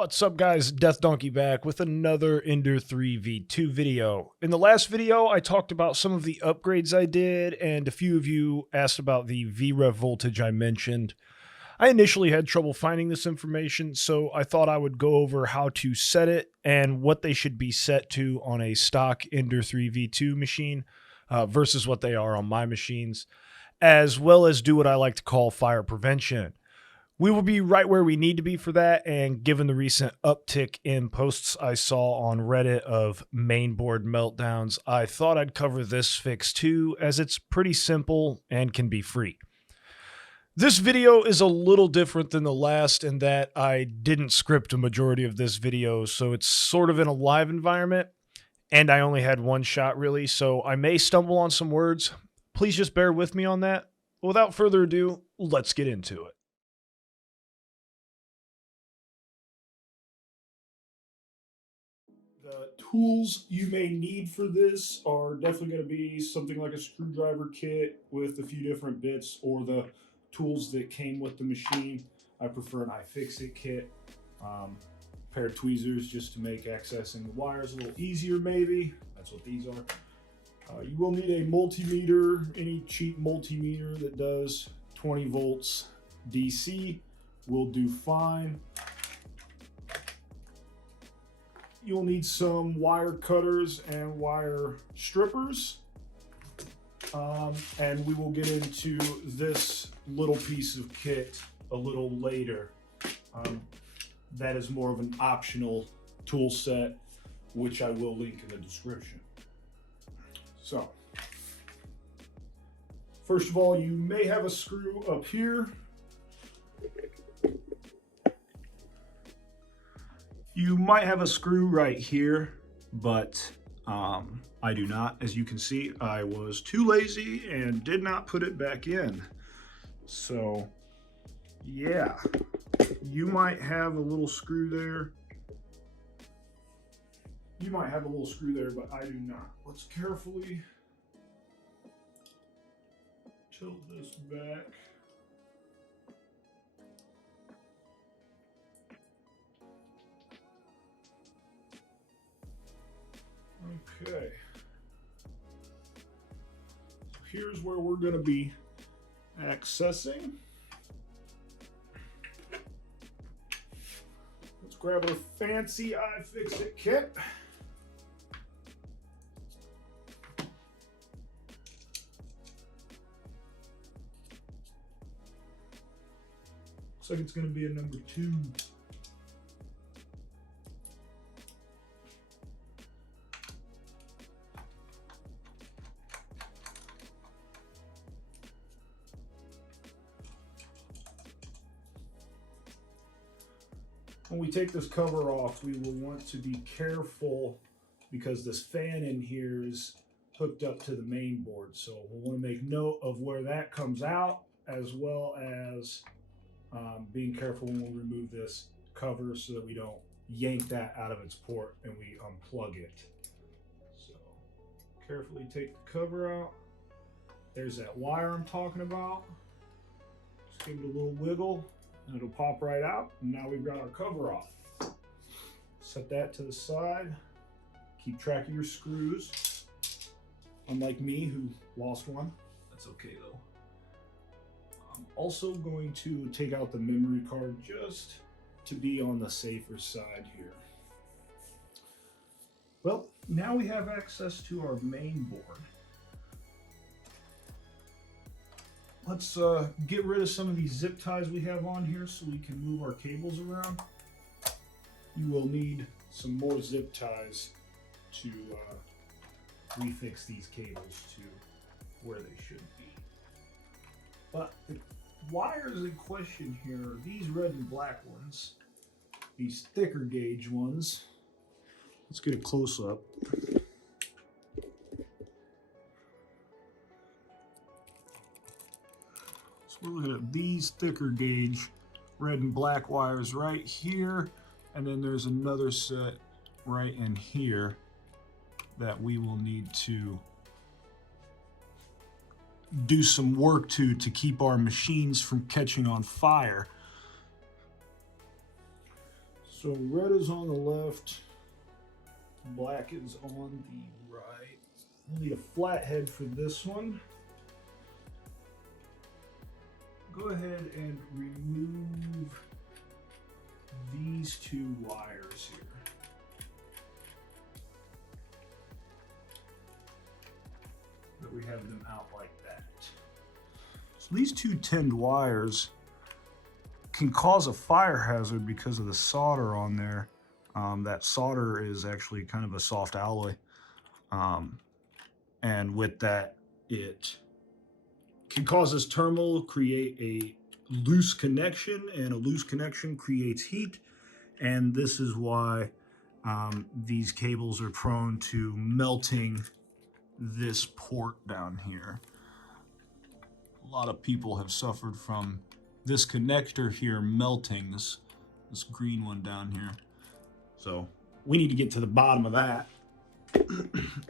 What's up guys, Death Donkey back with another Ender 3 V2 video. In the last video I talked about some of the upgrades I did and a few of you asked about the VREF voltage I mentioned. I initially had trouble finding this information, so I thought I would go over how to set it and what they should be set to on a stock Ender 3 V2 machine versus what they are on my machines, as well as do what I like to call fire prevention. We will be right where we need to be for that, and given the recent uptick in posts I saw on Reddit of mainboard meltdowns, I thought I'd cover this fix too, as it's pretty simple and can be free. This video is a little different than the last in that I didn't script a majority of this video, so it's sort of in a live environment, and I only had one shot really, so I may stumble on some words. Please just bear with me on that. Without further ado, let's get into it. The tools you may need for this are definitely going to be something like a screwdriver kit with a few different bits, or the tools that came with the machine. I prefer an iFixit kit. Pair of tweezers just to make accessing the wires a little easier maybe. That's what these are. You will need a multimeter, any cheap multimeter that does 20 volts DC will do fine. You'll need some wire cutters and wire strippers. And we will get into this little piece of kit a little later. That is more of an optional tool set, which I will link in the description. So, first of all, you may have a screw up here. You might have a screw right here, but I do not. As you can see, I was too lazy and did not put it back in. So, yeah, you might have a little screw there. You might have a little screw there, but I do not. Let's carefully tilt this back. Okay, so here's where we're going to be accessing. Let's grab our fancy iFixit kit. Looks like it's going to be a number 2. When we take this cover off, we will want to be careful because this fan in here is hooked up to the main board. So we'll want to make note of where that comes out, as well as being careful when we remove this cover so that we don't yank that out of its port and we unplug it. So carefully take the cover out. There's that wire I'm talking about. Just give it a little wiggle. And it'll pop right out, and now we've got our cover off. Set that to the side. Keep track of your screws. Unlike me, who lost one. That's okay though. I'm also going to take out the memory card just to be on the safer side here. Well, now we have access to our main board. Let's get rid of some of these zip ties we have on here so we can move our cables around. You will need some more zip ties to refix these cables to where they should be. But the wires in question here are these red and black ones, these thicker gauge ones. Let's get a close up. We're looking at these thicker gauge red and black wires right here, and then there's another set right in here that we will need to do some work to keep our machines from catching on fire. So red is on the left, black is on the right. We'll need a flathead for this one. Go ahead and remove these two wires here. That we have them out like that. So these two tinned wires can cause a fire hazard because of the solder on there. That solder is actually kind of a soft alloy. And with that, it can cause this terminal, create a loose connection, and a loose connection creates heat. And this is why these cables are prone to melting this port down here. A lot of people have suffered from this connector here melting, this green one down here. So we need to get to the bottom of that.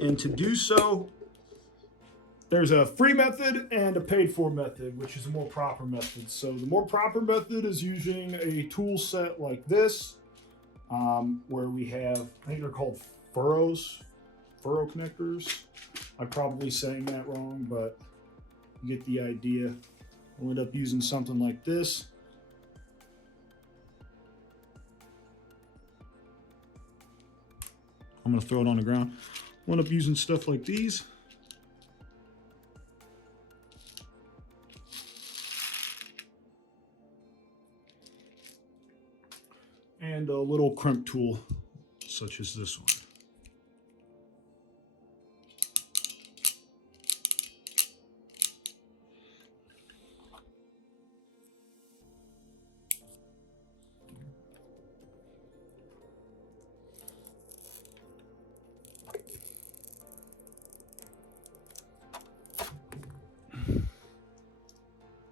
And to do so, there's a free method and a paid for method, which is a more proper method. So the more proper method is using a tool set like this, where we have, I think they're called furrow connectors. I'm probably saying that wrong, but you get the idea. We'll end up using something like this. I'm gonna throw it on the ground. We'll end up using stuff like these. And a little crimp tool, such as this one.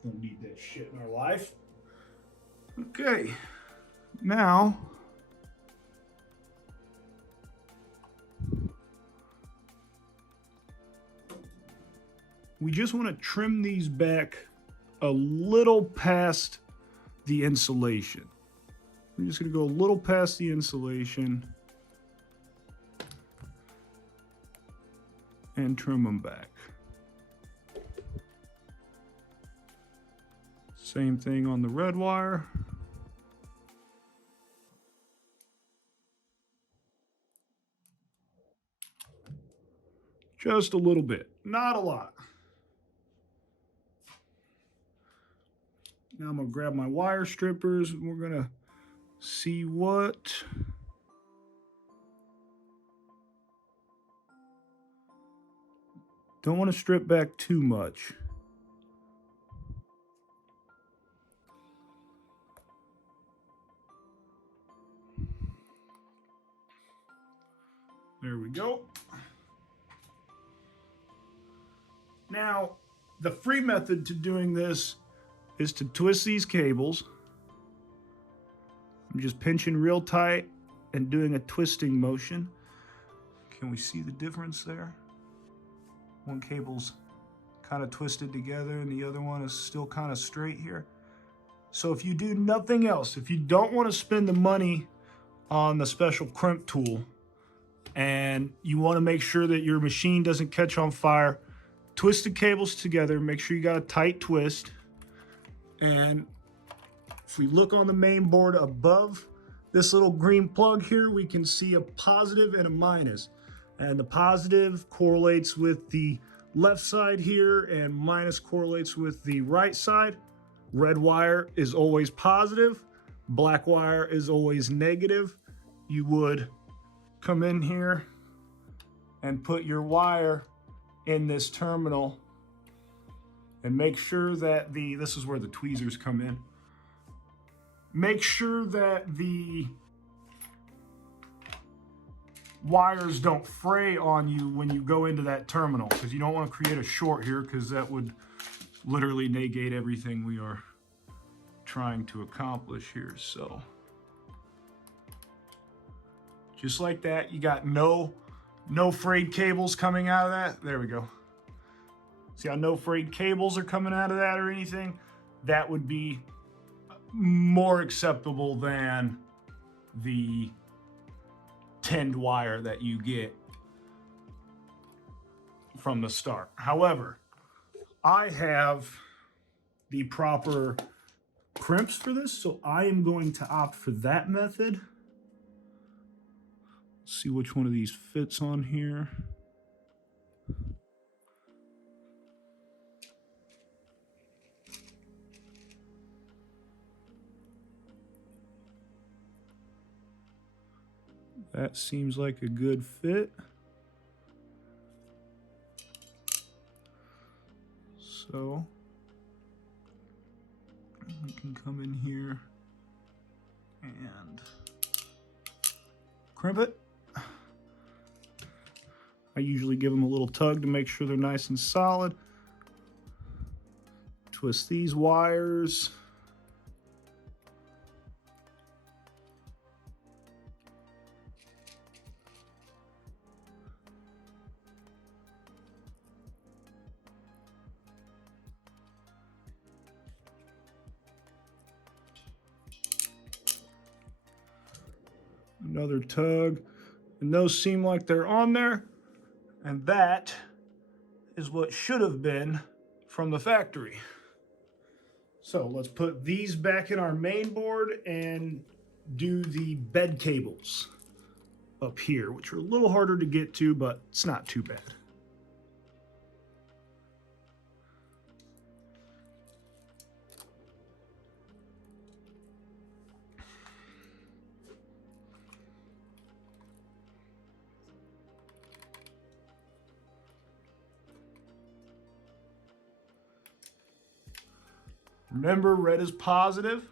Don't need that shit in our life. Okay, now we just want to trim these back a little past the insulation. We're just going to go a little past the insulation and trim them back. Same thing on the red wire. Just a little bit, not a lot. Now I'm gonna grab my wire strippers and we're gonna see what don't want to strip back too much. There we go. Now, the free method to doing this is to twist these cables. I'm just pinching real tight and doing a twisting motion. Can we see the difference there? One cable's kind of twisted together and the other one is still kind of straight here. So if you do nothing else, if you don't want to spend the money on the special crimp tool and you want to make sure that your machine doesn't catch on fire, twist the cables together, make sure you got a tight twist. And if we look on the main board above this little green plug here, we can see a positive and a minus. And the positive correlates with the left side here and minus correlates with the right side. Red wire is always positive, black wire is always negative. You would come in here and put your wire in this terminal and make sure that this is where the tweezers come in. Make sure that the wires don't fray on you when you go into that terminal, because you don't want to create a short here, because that would literally negate everything we are trying to accomplish here. So just like that, you got no frayed cables coming out of that. There we go. See how no frayed cables are coming out of that or anything? That would be more acceptable than the tinned wire that you get from the start. However, I have the proper crimps for this, so I am going to opt for that method. Let's see which one of these fits on here. That seems like a good fit. So we can come in here and crimp it. I usually give them a little tug to make sure they're nice and solid. Twist these wires. Another tug, and those seem like they're on there, and that is what should have been from the factory. So let's put these back in our main board and do the bed cables up here, which are a little harder to get to, but it's not too bad. Remember, red is positive.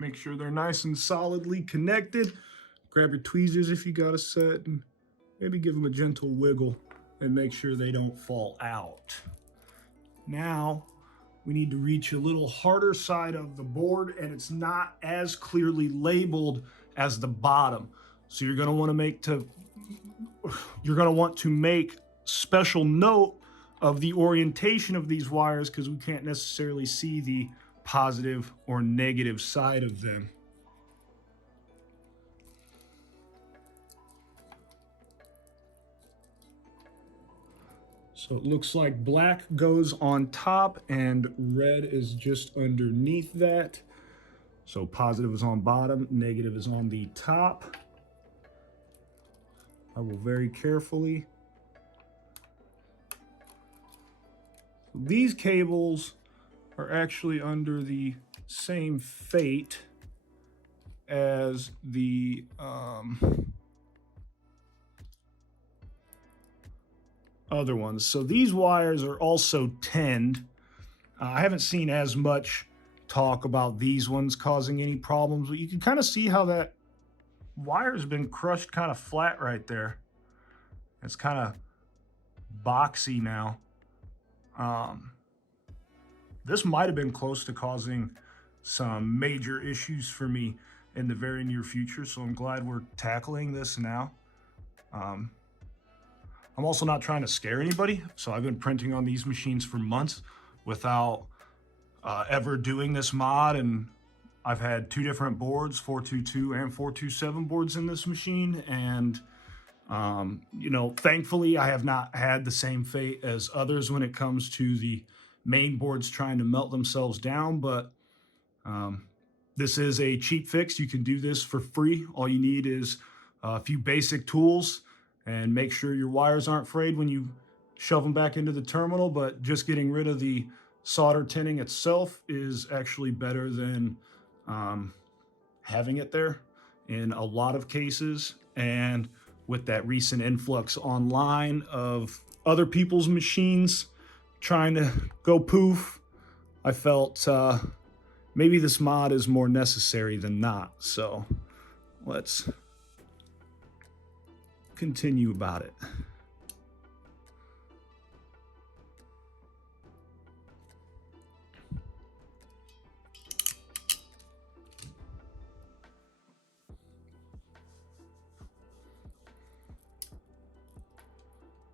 Make sure they're nice and solidly connected. Grab your tweezers if you got a set, and maybe give them a gentle wiggle and make sure they don't fall out. Now, we need to reach a little harder side of the board, and it's not as clearly labeled as the bottom. So you're gonna want to make special note of the orientation of these wires, because we can't necessarily see the positive or negative side of them. So it looks like black goes on top and red is just underneath that. So positive is on bottom, negative is on the top. I will very carefully. These cables are actually under the same fate as the other ones. So these wires are also tinned. I haven't seen as much talk about these ones causing any problems, but you can kind of see how that wire's been crushed kind of flat right there. It's kind of boxy now. This might have been close to causing some major issues for me in the very near future, so I'm glad we're tackling this now. I'm also not trying to scare anybody, so I've been printing on these machines for months without ever doing this mod, and I've had two different boards, 422 and 427 boards in this machine, and you know, thankfully I have not had the same fate as others when it comes to the main boards trying to melt themselves down, but this is a cheap fix. You can do this for free. All you need is a few basic tools and make sure your wires aren't frayed when you shove them back into the terminal, but just getting rid of the solder tinning itself is actually better than having it there in a lot of cases. And with that recent influx online of other people's machines trying to go poof, I felt maybe this mod is more necessary than not. So let's continue about it.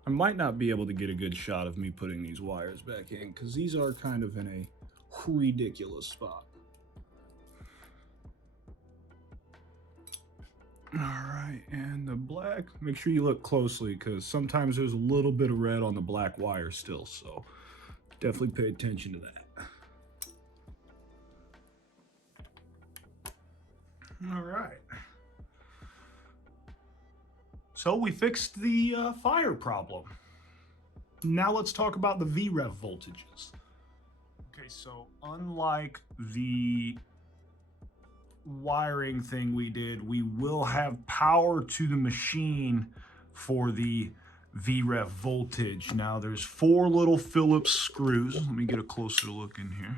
I might not be able to get a good shot of me putting these wires back in because these are kind of in a ridiculous spot. All right, and the black, make sure you look closely because sometimes there's a little bit of red on the black wire still, so definitely pay attention to that. All right. So we fixed the fire problem. Now let's talk about the VREF voltages. Okay, so unlike the wiring thing we did, we will have power to the machine for the VREF voltage. Now there's 4 little Phillips screws. Let me get a closer look in here.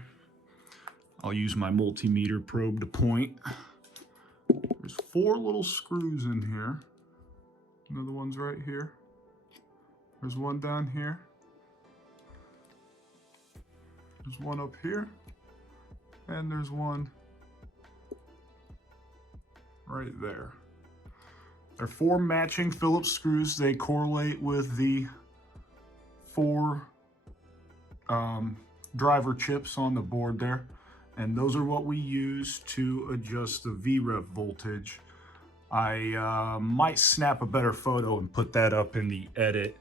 I'll use my multimeter probe to point. There's 4 little screws in here. Another one's right here. There's one down here. There's one up here. And there's one right there. They're 4 matching Phillips screws. They correlate with the 4 driver chips on the board there. And those are what we use to adjust the VREF voltage. I might snap a better photo and put that up in the edit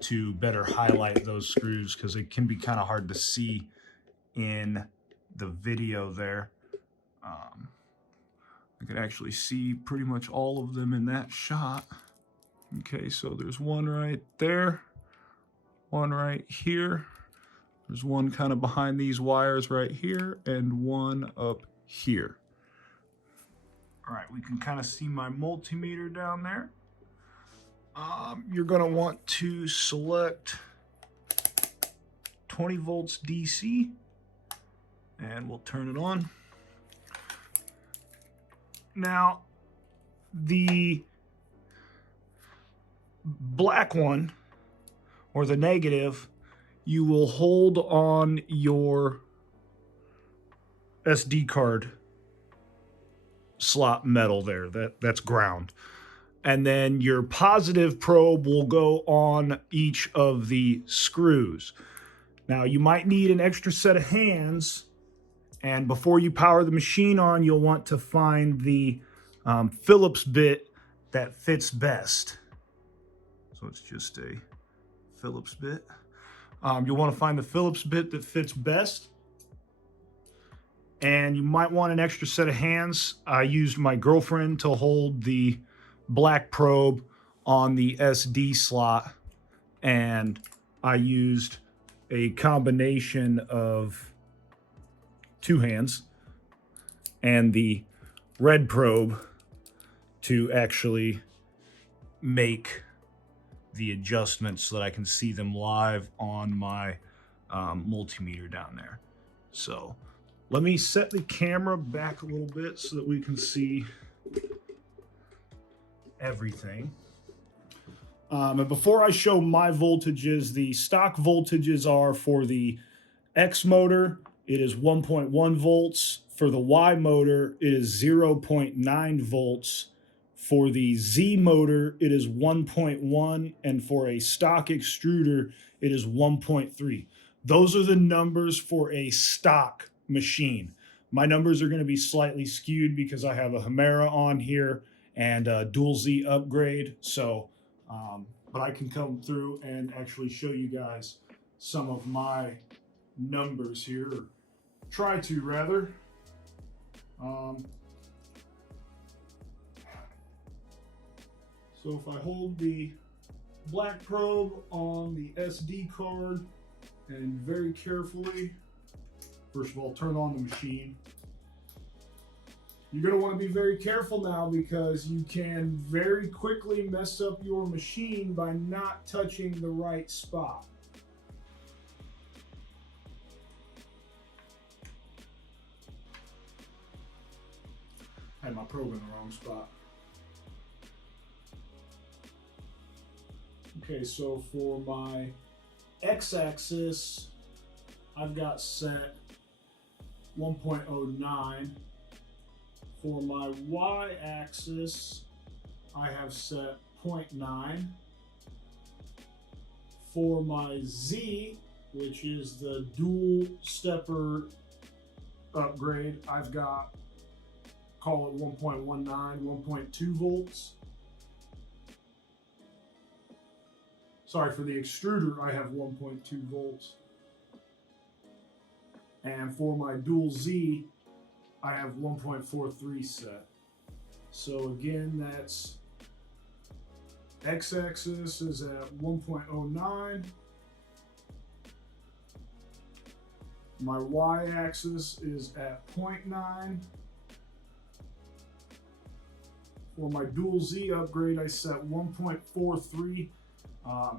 to better highlight those screws because it can be kind of hard to see in the video there. I can actually see pretty much all of them in that shot. Okay, so there's one right there, one right here. There's one kind of behind these wires right here, and one up here. All right, we can kind of see my multimeter down there. You're gonna want to select 20 volts DC, and we'll turn it on. Now, the black one, or the negative, you will hold on your SD card slot metal there. That's ground. And then your positive probe will go on each of the screws. Now, you might need an extra set of hands, and before you power the machine on, you'll want to find the Phillips bit that fits best. So it's just a Phillips bit. You'll want to find the Phillips bit that fits best. And you might want an extra set of hands. I used my girlfriend to hold the black probe on the SD slot, and I used a combination of 2 hands and the red probe to actually make the adjustments so that I can see them live on my multimeter down there. So let me set the camera back a little bit so that we can see everything. And before I show my voltages, the stock voltages are for the X motor, it is 1.1 volts. For the Y motor, it is 0.9 volts. For the Z motor, it is 1.1. And for a stock extruder, it is 1.3. Those are the numbers for a stock machine. My numbers are going to be slightly skewed because I have a Hemera on here and a dual Z upgrade. So, but I can come through and actually show you guys some of my numbers here, or try to rather. So if I hold the black probe on the SD card and very carefully, first of all, turn on the machine. You're going to want to be very careful now because you can very quickly mess up your machine by not touching the right spot. had my probe in the wrong spot. Okay, so for my x-axis, I've got set 1.09. For my y-axis, I have set 0.9. For my Z, which is the dual stepper upgrade, I've got, call it 1.19, 1.2 volts. Sorry, for the extruder, I have 1.2 volts. And for my dual Z, I have 1.43 set. So again, that's x-axis is at 1.09. My y-axis is at 0.9. For my dual Z upgrade, I set 1.43.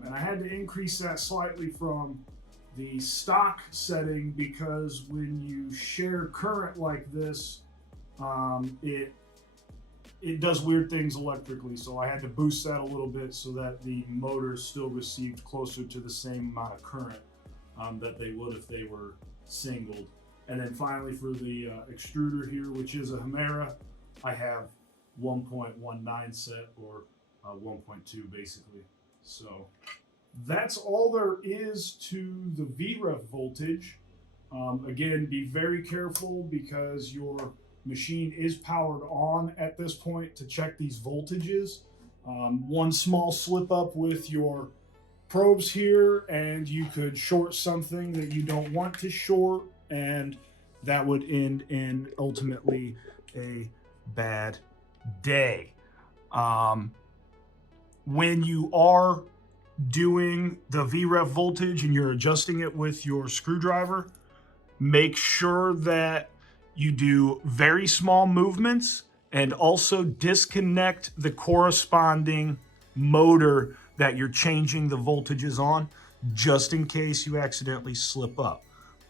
And I had to increase that slightly from the stock setting because when you share current like this, it does weird things electrically. So I had to boost that a little bit so that the motor still received closer to the same amount of current that they would if they were singled. And then finally for the extruder here, which is a Hemera, I have 1.19 set, or 1.2 basically. So that's all there is to the VREF voltage. Again, be very careful because your machine is powered on at this point to check these voltages. One small slip up with your probes here and you could short something that you don't want to short, and that would end in ultimately a bad day. When you are doing the VREF voltage and you're adjusting it with your screwdriver, make sure that you do very small movements and also disconnect the corresponding motor that you're changing the voltages on, just in case you accidentally slip up.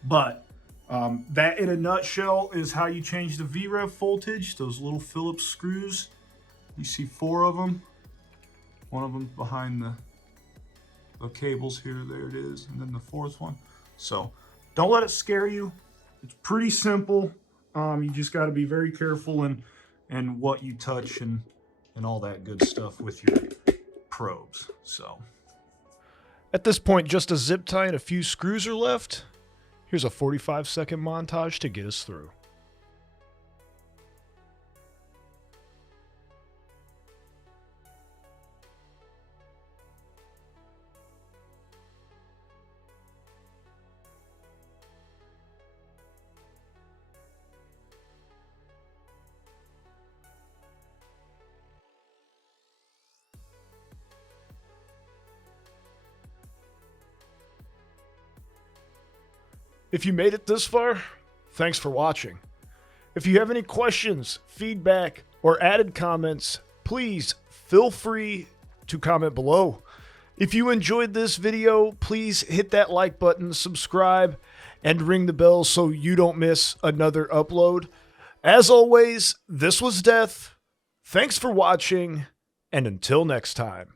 But that in a nutshell is how you change the VREF voltage. Those little Phillips screws, you see 4 of them. One of them behind the cables here, there it is, and then the 4th one. So don't let it scare you. It's pretty simple. You just got to be very careful and what you touch and all that good stuff with your probes. So at this point, just a zip tie and a few screws are left. Here's a 45-second montage to get us through. If you made it this far, thanks for watching. If you have any questions, feedback, or added comments, please feel free to comment below. If you enjoyed this video, please hit that like button, subscribe, and ring the bell so you don't miss another upload. As always, this was Death. Thanks for watching, and until next time.